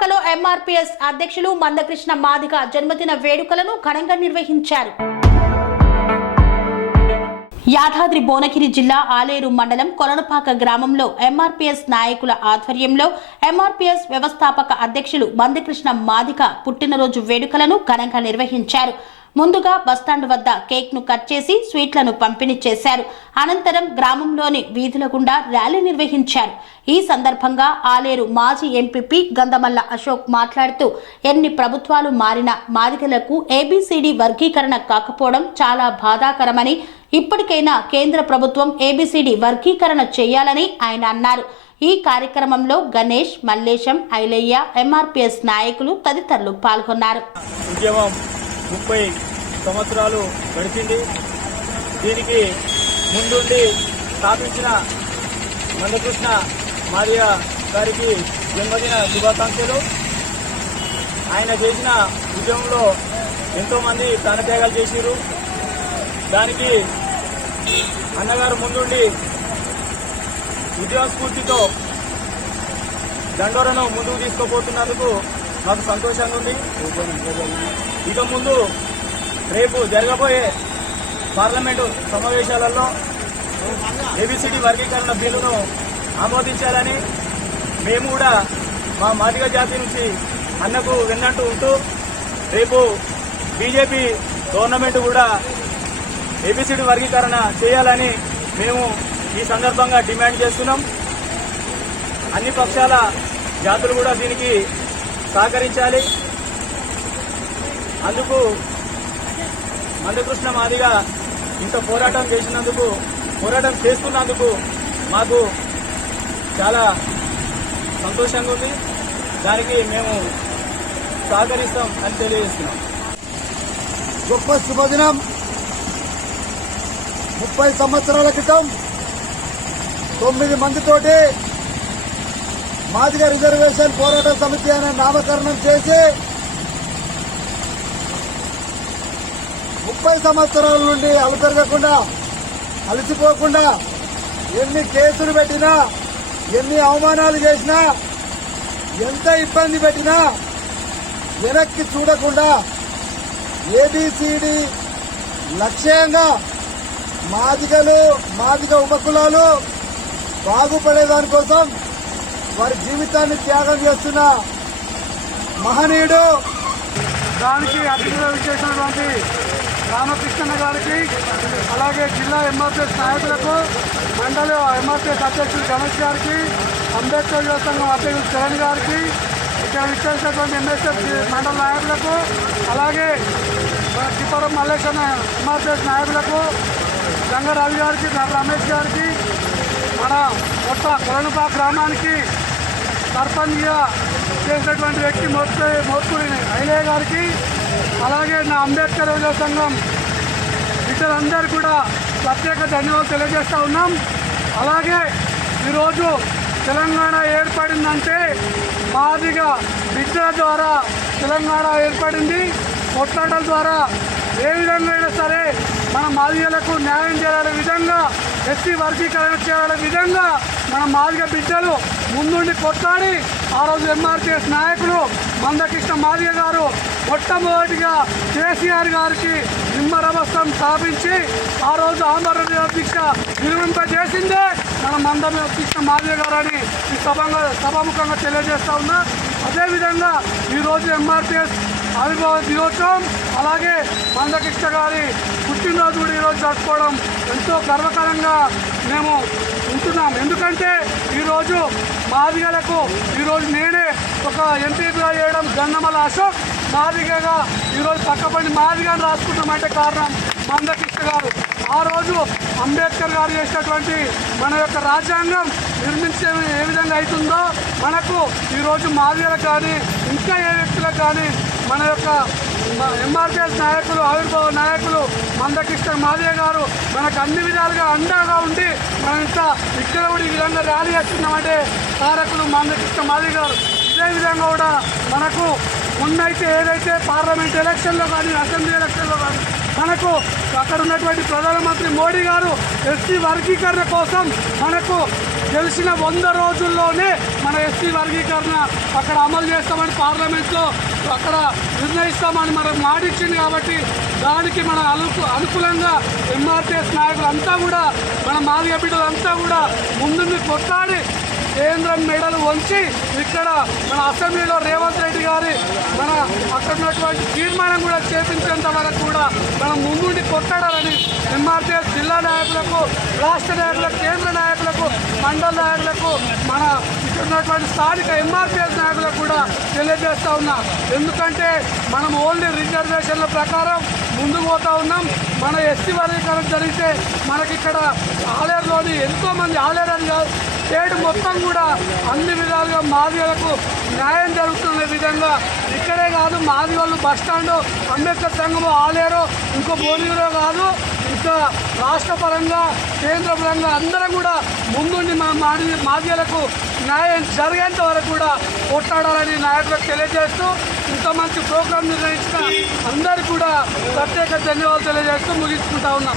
కొలనుపాకలో MRPS అధ్యక్షులు మందకృష్ణ మాదిక జన్మదిన వేడుకలను ఘనంగా నిర్వహించారు. యాదాద్రి భువనగిరి జిల్లా ఆలేరు మండలం కొలనుపాక గ్రామంలో ఎంఆర్పీఎస్ నాయకుల ఆధ్వర్యంలో ఎంఆర్పీఎస్ వ్యవస్థాపక అధ్యక్షులు మందకృష్ణ మాదిక పుట్టినరోజు వేడుకలను ఘనంగా నిర్వహించారు. ముందుగా బస్టాండ్ వద్ద కేక్ను కట్ చేసి స్వీట్లను పంపిణీ చేశారు. అనంతరం గ్రామంలోని వీధుల గుండా ర్యాలీ నిర్వహించారు. ఈ సందర్భంగా ఆలేరు మాజీ ఎంపీపీ గంధమల్ల అశోక్ మాట్లాడుతూ ఎన్ని ప్రభుత్వాలు మారినా మాదిగలకు ఏబీసీడీ వర్గీకరణ కాకపోవడం చాలా బాధాకరమని ఇప్పటికైనా కేంద్ర ప్రభుత్వం ఏబీసీడీ వర్గీకరణ చేయాలని ఆయన అన్నారు. ఈ కార్యక్రమంలో గణేష్ మల్లేశం ఐలయ్య ఎంఆర్పిఎస్ నాయకులు తదితరులు పాల్గొన్నారు. ముప్పై సంవత్సరాలు గడిచింది. దీనికి ముందుండి స్థాపించిన మందకృష్ణ మారియా గారికి జన్మదిన శుభాకాంక్షలు. ఆయన చేసిన ఉద్యమంలో ఎంతోమంది ప్రాణత్యాగాలు చేశారు దానికి అన్నగారు ముందుండి ఉద్యోగ స్ఫూర్తితో దండోరను ముందుకు తీసుకుపోతున్నందుకు మాకు సంతోషంగా ఉంది. ఇక ముందు రేపు జరగబోయే పార్లమెంటు సమావేశాలలో ఏబిసిడి వర్గీకరణ బిల్లును ఆమోదించాలని మేము కూడా మా మాదిగ జాతి నుంచి అన్నకు వెన్నట్టు ఉంటూ రేపు బీజేపీ గవర్నమెంట్ కూడా ఏబిసిడి వర్గీకరణ చేయాలని మేము ఈ సందర్భంగా డిమాండ్ చేస్తున్నాం. అన్ని పక్షాల జాతులు కూడా దీనికి సహకరించాలి. అందుకు మందకృష్ణ మాదిగా ఇంత పోరాటం చేసినందుకు పోరాటం చేస్తున్నందుకు మాకు చాలా సంతోషంగా ఉంది. దానికి మేము సహకరిస్తాం అని తెలియజేస్తున్నాం. గొప్ప శుభదినం. ముప్పై సంవత్సరాల క్రితం తొమ్మిది మందితోటి మాదిగ రిజర్వేషన్ పోరాట సమితి అనే నామకరణం చేసి ముప్పై సంవత్సరాల నుండి అలుపెరగకుండా అలసిపోకుండా ఎన్ని కేసులు పెట్టినా ఎన్ని అవమానాలు చేసినా ఎంత ఇబ్బంది పెట్టినా వెనక్కి చూడకుండా ఏబిసిడి లక్ష్యంగా మాదిగలు మాదిగ ఉపకులాలు బాగుపడేదాని కోసం వారి జీవితాన్ని త్యాగం చేస్తున్న మహనీయుడు దానికి అతిథిగా విచ్చేసినటువంటి రామకృష్ణ గారికి అలాగే జిల్లా ఎంఆర్పీఎస్ నాయకులకు మండలి ఎంఆర్పీఎస్ అధ్యక్షుడు గణేష్ గారికి అంబేద్కర్ యువ సంఘం అధ్యక్షుడు చరణ్ గారికి ఇక్కడ విచ్చేసినటువంటి ఎంఎస్ఎఫ్ మండల నాయకులకు అలాగే మన మల్లేశ్వర ఎంఆర్పీఎస్ నాయకులకు గంగారాజు గారికి రమేష్ గారికి మన కొత్త కొలనుపా గ్రామానికి సర్పంచ్గా చేసినటువంటి వ్యక్తి మోత్కూరి మోత్కూరి ఐలయ్య గారికి అలాగే నా అంబేద్కర్ యువజన సంఘం ఇతరులందరూ కూడా ప్రత్యేక ధన్యవాదాలు తెలియజేస్తూ ఉన్నాం. అలాగే ఈరోజు తెలంగాణ ఏర్పడిందంటే మాదిగా విద్య ద్వారా తెలంగాణ ఏర్పడింది. కొట్లాటల ద్వారా ఏ విధంగా అయినా సరే మన మాదిగలకు న్యాయం చేయాలనే విధంగా ఎస్సీ వర్గీకరణ చేయాలనే విధంగా మన మాదిగ బిడ్డలు ముందుండి కొట్లాడి ఆ రోజు ఎంఆర్టీఎస్ నాయకులు మందకృష్ణ మాదిగ గారు మొట్టమొదటిగా కేసీఆర్ గారికి నిమ్మరవస్థం స్థాపించి ఆ రోజు ఆంధ్ర దీక్ష నిర్మింపజేసిందే మన మందం కృష్ణ మాదిగ గారు అని ఈ సభంగా సభాముఖంగా తెలియజేస్తా ఉన్నా. అదేవిధంగా ఈరోజు ఎంఆర్టీఎస్ ఆవిర్భావ దినోత్సవం అలాగే మందకృష్ణ గారి పుట్టినరోజు కూడా ఈరోజు జరుపుకోవడం ఎంతో గర్వకరంగా మేము ఉంటున్నాం. ఎందుకంటే ఈరోజు మాదిగలకు ఈరోజు నేనే ఒక ఎంపీగా చేయడం గన్నమల అశోక్. మాదిగగా ఈరోజు పక్కపడి మాదిగాని రాసుకుంటామంటే కారణం మందకృష్ణ గారు. ఆ రోజు అంబేద్కర్ గారు చేసినటువంటి మన యొక్క రాజ్యాంగం నిర్మించే ఏ విధంగా అవుతుందో మనకు ఈరోజు మాదిగలకు కానీ ఇంకా ఏ వ్యక్తులకు కానీ మన యొక్క ఎంఆర్పిఎస్ నాయకులు ఆవిర్భావ నాయకులు మందకృష్ణ మాదిగ గారు మనకు అన్ని విధాలుగా అండగా ఉండి మనం ఇంత ఇక్కడ కూడా ఈ విధంగా ర్యాలీ చేస్తున్నామంటే తారకులు మందకృష్ణ మాదిగ గారు. ఇదే విధంగా కూడా మనకు ముందైతే ఏదైతే పార్లమెంట్ ఎలక్షన్లో కానీ అసెంబ్లీ ఎలక్షన్లో కానీ మనకు అక్కడ ఉన్నటువంటి ప్రధానమంత్రి మోడీ గారు ఎస్సీ వర్గీకరణ కోసం మనకు గెలిచిన వంద రోజుల్లోనే మన ఎస్సీ వర్గీకరణ అక్కడ అమలు చేస్తామని పార్లమెంట్లో అక్కడ నిర్ణయిస్తామని మనం మాటిచ్చింది కాబట్టి దానికి మన అనుకు అనుకూలంగా ఎంఆర్టీఎస్ నాయకులంతా కూడా మన మాదిగ బిడ్డలంతా కూడా ముందుని కొట్లాడి కేంద్రం మెడలు వంచి ఇక్కడ మన అసెంబ్లీలో రేవంత్ రెడ్డి గారి మన అక్కడ ఉన్నటువంటి తీర్మానం కూడా చేపించేంత వరకు కూడా మనం ముందుండి కొట్టాడాలని ఎంఆర్టీఎస్ జిల్లా నాయకులకు రాష్ట్ర నాయకులకు కేంద్ర నాయకులకు మండల నాయకులకు మన ఇక్కడ ఉన్నటువంటి స్థానిక ఎంఆర్టీఎస్ నాయకులకు కూడా తెలియజేస్తూ ఉన్నా. ఎందుకంటే మనం ఓన్లీ రిజర్వేషన్ల ప్రకారం ముందుకు పోతా ఉన్నాం. మన ఎస్టీ వర్గీకరణ జరిగితే మనకి ఇక్కడ ఆలేరులోని ఎంతోమంది ఆలేరు అని కాదు స్టేట్ మొత్తం కూడా అన్ని విధాలుగా మాదిగలకు న్యాయం జరుగుతున్న విధంగా ఇక్కడే కాదు మాది వాళ్ళు బస్ అంబేద్కర్ సంఘము ఆలేరు ఇంకో భువనగిరిలో కాదు ఇంకా రాష్ట్ర పరంగా కేంద్ర పరంగా అందరం కూడా ముందుండి మా మాది మాదిగలకు న్యాయం జరిగేంత వరకు కూడా కొట్లాడాలని నాయకులకు తెలియజేస్తూ ఇంత మంచి ప్రోగ్రాం నిర్వహించిన అందరికీ కూడా ప్రత్యేక ధన్యవాదాలు తెలియజేస్తూ ముగించుకుంటా ఉన్నాం.